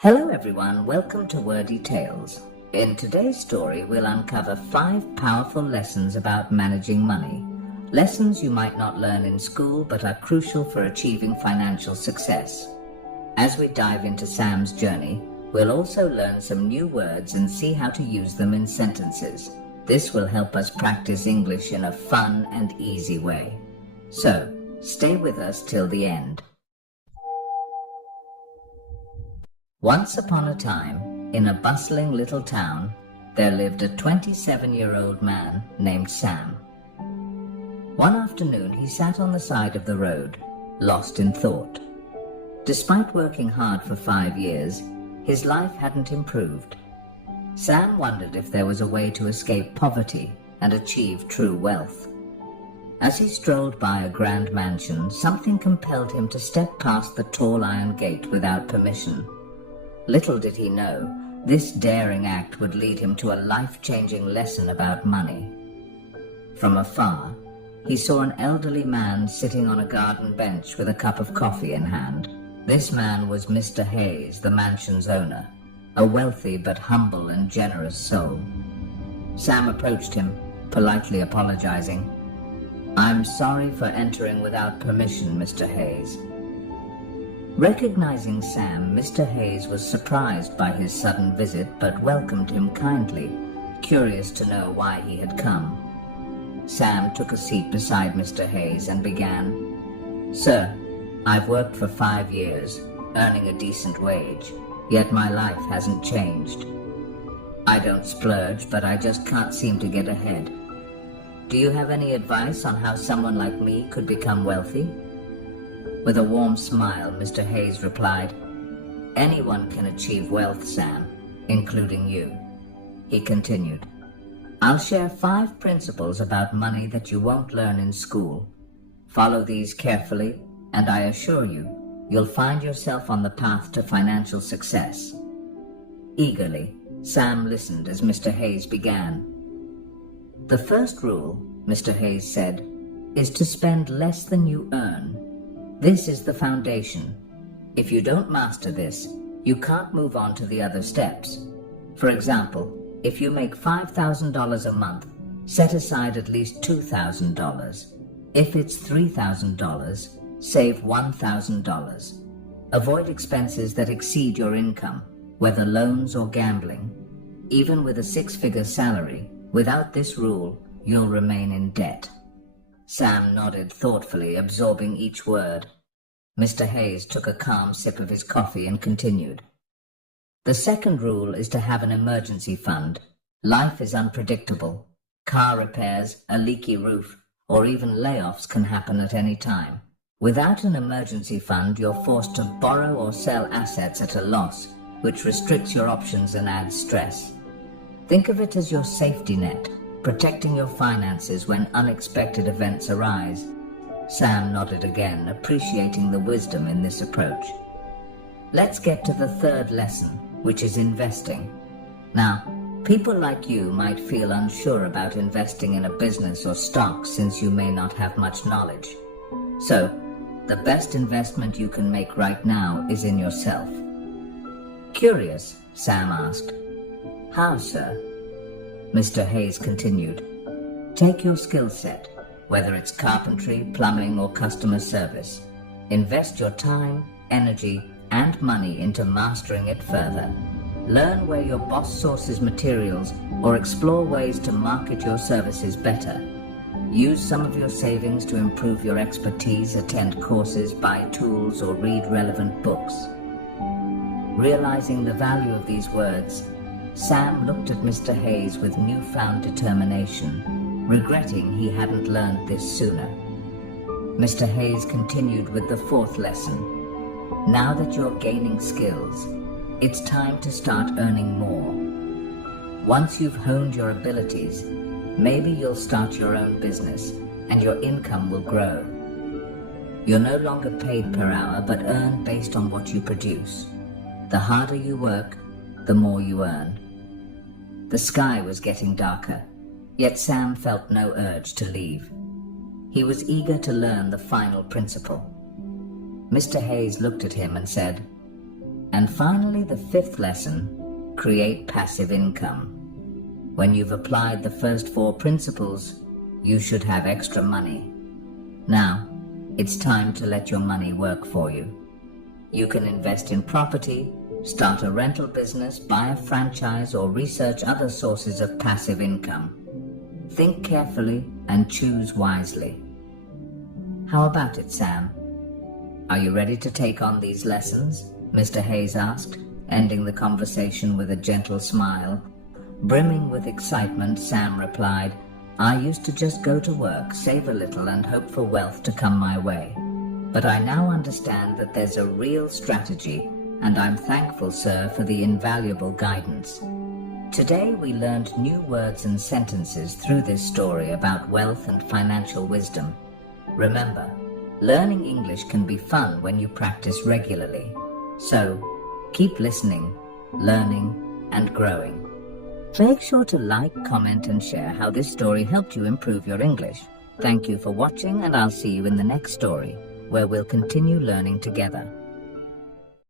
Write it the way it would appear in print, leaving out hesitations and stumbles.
Hello everyone, welcome to Wordy Tales. In today's story, we'll uncover 5 powerful lessons about managing money. Lessons you might not learn in school but are crucial for achieving financial success. As we dive into Sam's journey, we'll also learn some new words and see how to use them in sentences. This will help us practice English in a fun and easy way. So, stay with us till the end. Once upon a time, in a bustling little town, there lived a 27-year-old man named Sam. One afternoon, he sat on the side of the road, lost in thought. Despite working hard for 5 years, his life hadn't improved. Sam wondered if there was a way to escape poverty and achieve true wealth. As he strolled by a grand mansion, something compelled him to step past the tall iron gate without permission. Little did he know, this daring act would lead him to a life-changing lesson about money. From afar, he saw an elderly man sitting on a garden bench with a cup of coffee in hand. This man was Mr. Hayes, the mansion's owner, a wealthy but humble and generous soul. Sam approached him, politely apologizing. "I'm sorry for entering without permission, Mr. Hayes." Recognizing Sam, Mr. Hayes was surprised by his sudden visit but welcomed him kindly, curious to know why he had come. Sam took a seat beside Mr. Hayes and began, "Sir, I've worked for 5 years, earning a decent wage, yet my life hasn't changed. I don't splurge, but I just can't seem to get ahead. Do you have any advice on how someone like me could become wealthy?" With a warm smile, Mr. Hayes replied, "Anyone can achieve wealth, Sam, including you." He continued, "I'll share 5 principles about money that you won't learn in school. Follow these carefully, and I assure you, you'll find yourself on the path to financial success." Eagerly, Sam listened as Mr. Hayes began. "The first rule," Mr. Hayes said, "is to spend less than you earn. This is the foundation. If you don't master this, you can't move on to the other steps. For example, if you make $5,000 a month, set aside at least $2,000. If it's $3,000, save $1,000. Avoid expenses that exceed your income, whether loans or gambling. Even with a 6-figure salary, without this rule, you'll remain in debt." Sam nodded thoughtfully, absorbing each word. Mr. Hayes took a calm sip of his coffee and continued. "The second rule is to have an emergency fund. Life is unpredictable. Car repairs, a leaky roof, or even layoffs can happen at any time. Without an emergency fund, you're forced to borrow or sell assets at a loss, which restricts your options and adds stress. Think of it as your safety net, protecting your finances when unexpected events arise." Sam nodded again, appreciating the wisdom in this approach. Let's get to the third lesson, which is investing. Now, people like you might feel unsure about investing in a business or stock since you may not have much knowledge. So, the best investment you can make right now is in yourself. Curious, Sam asked. "How, sir?" Mr. Hayes continued, "Take your skill set, whether it's carpentry, plumbing, or customer service. Invest your time, energy, and money into mastering it further. Learn where your boss sources materials or explore ways to market your services better. Use some of your savings to improve your expertise, attend courses, buy tools, or read relevant books." Realizing the value of these words, Sam looked at Mr. Hayes with newfound determination, regretting he hadn't learned this sooner. Mr. Hayes continued with the 4th lesson. "Now that you're gaining skills, it's time to start earning more. Once you've honed your abilities, maybe you'll start your own business, and your income will grow. You're no longer paid per hour, but earn based on what you produce. The harder you work, the more you earn." The sky was getting darker, yet Sam felt no urge to leave. He was eager to learn the final principle. Mr. Hayes looked at him and said, And finally, the fifth lesson, create passive income. When you've applied the first 4 principles, you should have extra money. Now, it's time to let your money work for you. You can invest in property, start a rental business, buy a franchise, or research other sources of passive income. Think carefully and choose wisely. How about it, Sam? Are you ready to take on these lessons? Mr. Hayes asked, ending the conversation with a gentle smile. Brimming with excitement, Sam replied, I used to just go to work, save a little, and hope for wealth to come my way. But I now understand that there's a real strategy, and I'm thankful, sir, for the invaluable guidance. Today we learned new words and sentences through this story about wealth and financial wisdom. Remember, learning English can be fun when you practice regularly. So, keep listening, learning, and growing. Make sure to like, comment, and share how this story helped you improve your English. Thank you for watching, and I'll see you in the next story, where we'll continue learning together.